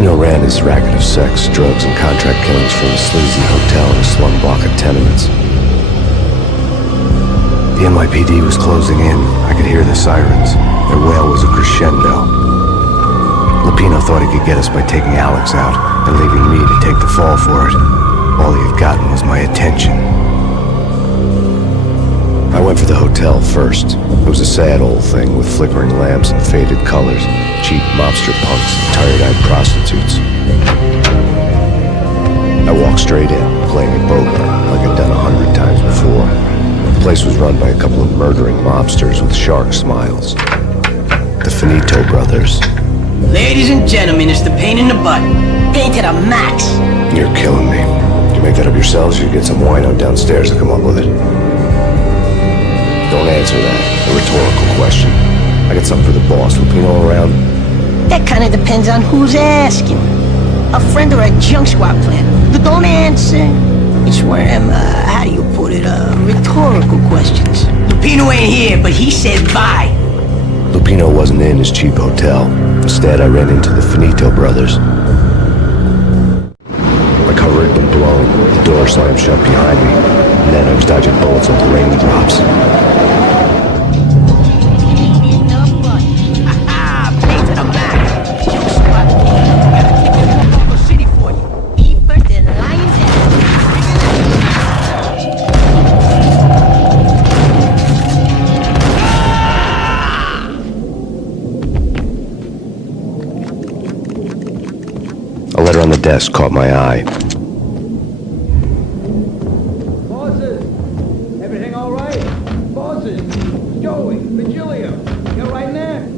Lupino ran his racket of sex, drugs, and contract killings from a sleazy hotel in a slum block of tenements. The NYPD was closing in. I could hear the sirens. Their wail was a crescendo. Lupino thought he could get us by taking Alex out and leaving me to take the fall for it. All he had gotten was my attention. I went for the hotel first. It was a sad old thing with flickering lamps and faded colors, cheap mobster punks and tired-eyed prostitutes. I walked straight in, playing at Bogart like I'd done 100 times before. The place was run by a couple of murdering mobsters with shark smiles. The Finito brothers. Ladies and gentlemen, it's the pain in the butt. Pain to the max. You're killing me. Did you make that up yourselves, or you get some wino downstairs to come up with it? Don't answer that. A rhetorical question. I got something for the boss. Lupino around? That kind of depends on who's asking. A friend or a junk squad plan. But don't answer. It's one of them, how do you put it, rhetorical questions. Lupino ain't here, but he said bye. Lupino wasn't in his cheap hotel. Instead, I ran into the Finito brothers. My cover had been blown. The door slammed shut behind me. And then I was dodging bullets like raindrops. A letter on the desk caught my eye. Bosses! Everything all right? Bosses! Joey, Virgilio, you're right there?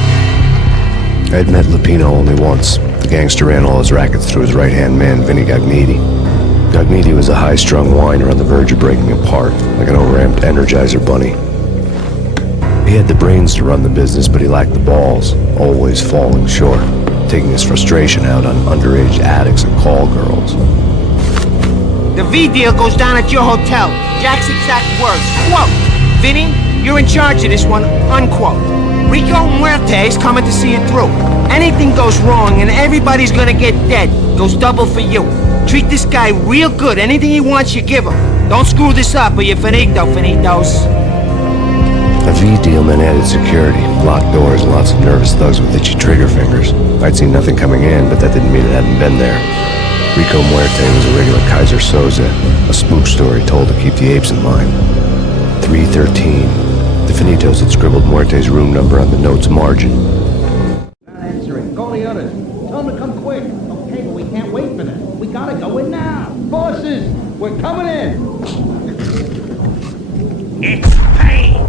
I had met Lupino only once. The gangster ran all his rackets through his right-hand man, Vinny Gagniti. Gagniti was a high-strung whiner on the verge of breaking apart, like an overamped Energizer bunny. He had the brains to run the business, but he lacked the balls, always falling short, taking his frustration out on underage addicts and call girls. The V deal goes down at your hotel. Jack's exact words. Quote, Vinny, you're in charge of this one. Unquote. Rico Muerte's coming to see it through. Anything goes wrong and everybody's gonna get dead. Goes double for you. Treat this guy real good. Anything he wants, you give him. Don't screw this up or you're finito, finitos. A V deal meant added security, locked doors, and lots of nervous thugs with itchy trigger fingers. I'd seen nothing coming in, but that didn't mean it hadn't been there. Rico Muerte was a regular Kaiser Soze, a spook story told to keep the apes in line. 313. The Finitos had scribbled Muerte's room number on the note's margin. Not answering. Call the others. Tell them to come quick. Okay, but we can't wait for them. We gotta go in now. Bosses, we're coming in. It's Payne!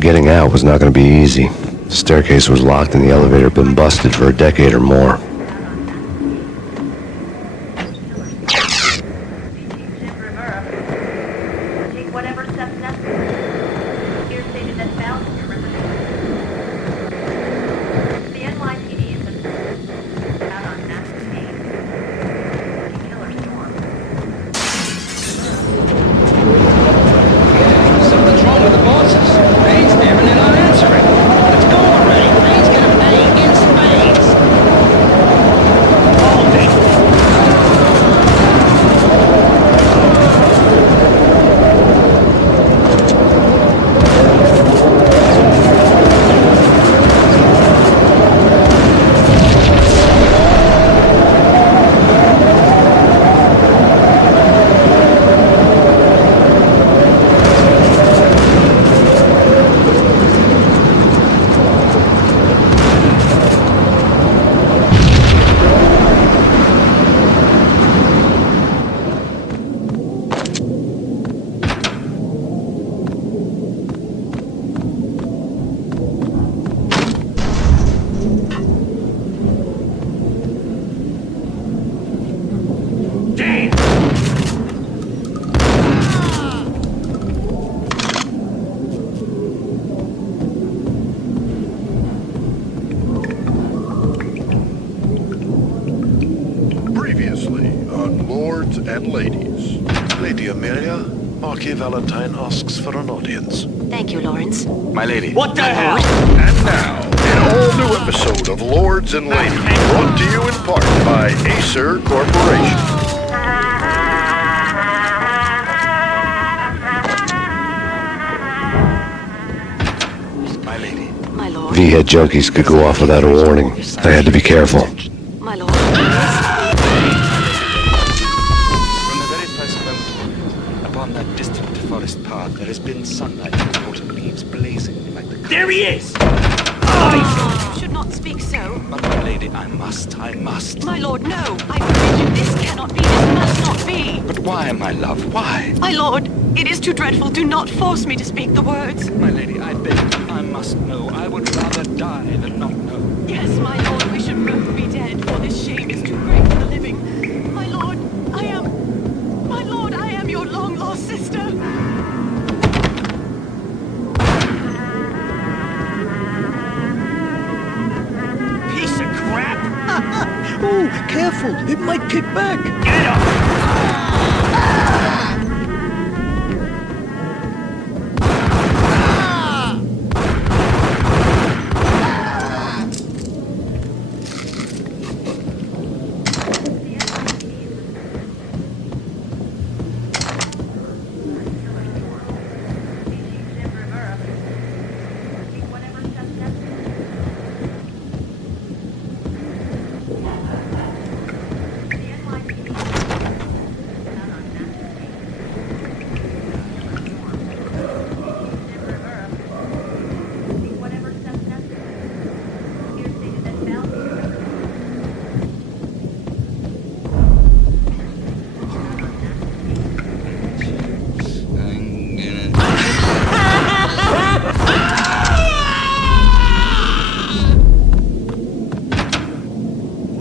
Getting out was not going to be easy. The staircase was locked and the elevator had been busted for a decade or more. Take whatever steps necessary. Here stated that bound to represent. The NYPD has been out on Max Payne. Killer storm. Something's wrong with the bosses. Payne's there and they're not answering. Let's go already. Payne's gonna pay in spades. and ladies. Lady Amelia, Marquis Valentine asks for an audience. Thank you, Lawrence. My lady. What the hell? And now, an all-new episode of Lords and Ladies, brought to you in part by Acer Corporation. My lady. My lord. V-head junkies could go off without a warning. I had to be careful. My lord. From the very first moment, upon that distant forest path, there has been sunlight and autumn leaves blazing like the... There he is! You should not speak so. But my lady, I must. My lord, no. I forbid you. This cannot be. This must not be. But why, my love, why? My lord, it is too dreadful. Do not force me to speak the words. My lady, I beg you, I must know. I would rather die than not know. Yes, my lord, we should both be dead, for this shame is too great for the living. My lord, I am your long-lost sister. Piece of crap! Ooh, careful. It might kick back. Get up!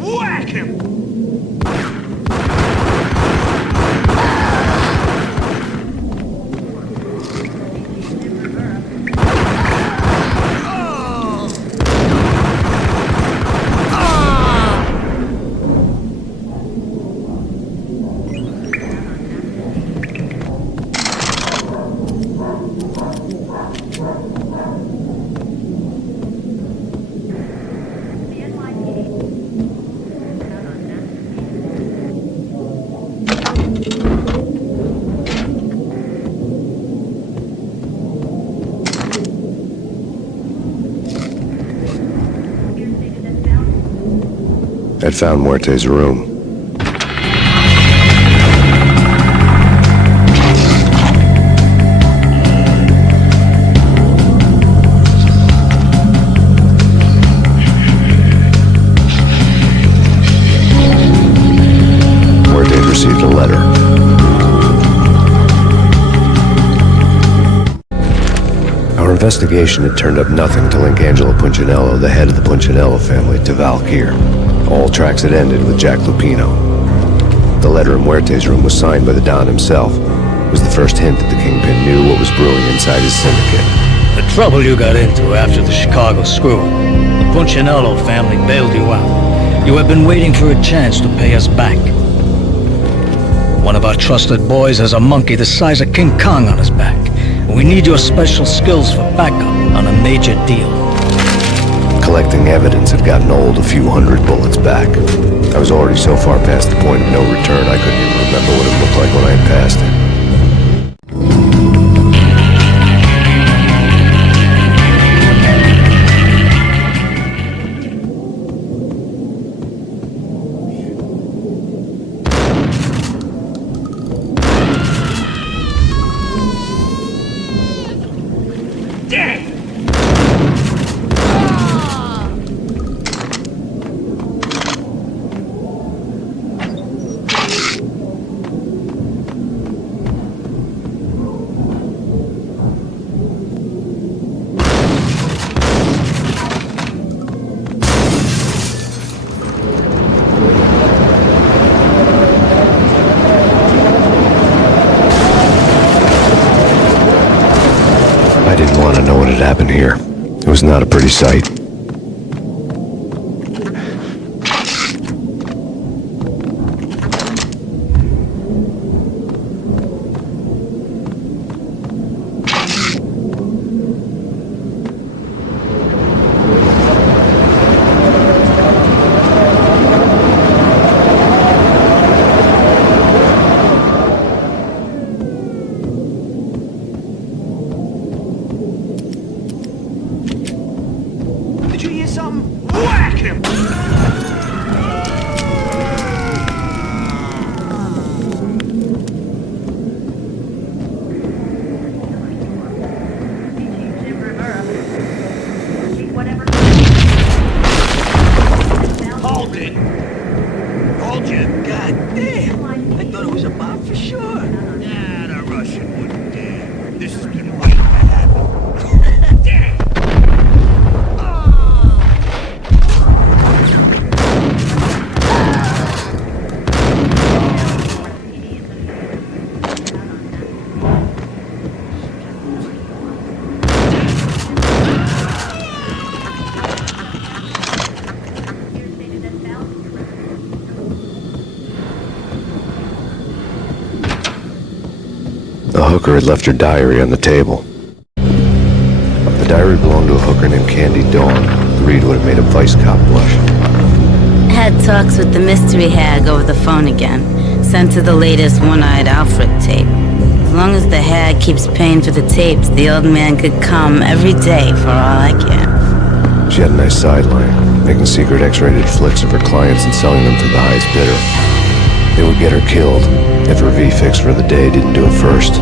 Whack him! I'd found Muerte's room. Muerte'd received a letter. Our investigation had turned up nothing to link Angelo Punchinello, the head of the Punchinello family, to Valkyr. All tracks had ended with Jack Lupino. The letter in Muerte's room was signed by the Don himself. It was the first hint that the Kingpin knew what was brewing inside his syndicate. The trouble you got into after the Chicago screw-up. The Punchinello family bailed you out. You have been waiting for a chance to pay us back. One of our trusted boys has a monkey the size of King Kong on his back. We need your special skills for backup on a major deal. Collecting evidence had gotten old a few hundred bullets back. I was already so far past the point of no return I couldn't even remember what it looked like when I had passed it. I didn't want to know what had happened here. It was not a pretty sight. something? Whack him! Hold it! Hold you! God damn! I thought it was a bomb for sure. Nah, the Russian wouldn't dare. This has been waiting to happen. Damn! The hooker had left her diary on the table. The diary belonged to a hooker named Candy Dawn. The read would have made a vice cop blush. Had talks with the mystery hag over the phone again. Sent her the latest one-eyed Alfred tape. As long as the hag keeps paying for the tapes, the old man could come every day for all I care. She had a nice sideline, making secret X-rated flicks of her clients and selling them to the highest bidder. They would get her killed if her V-fix for the day didn't do it first.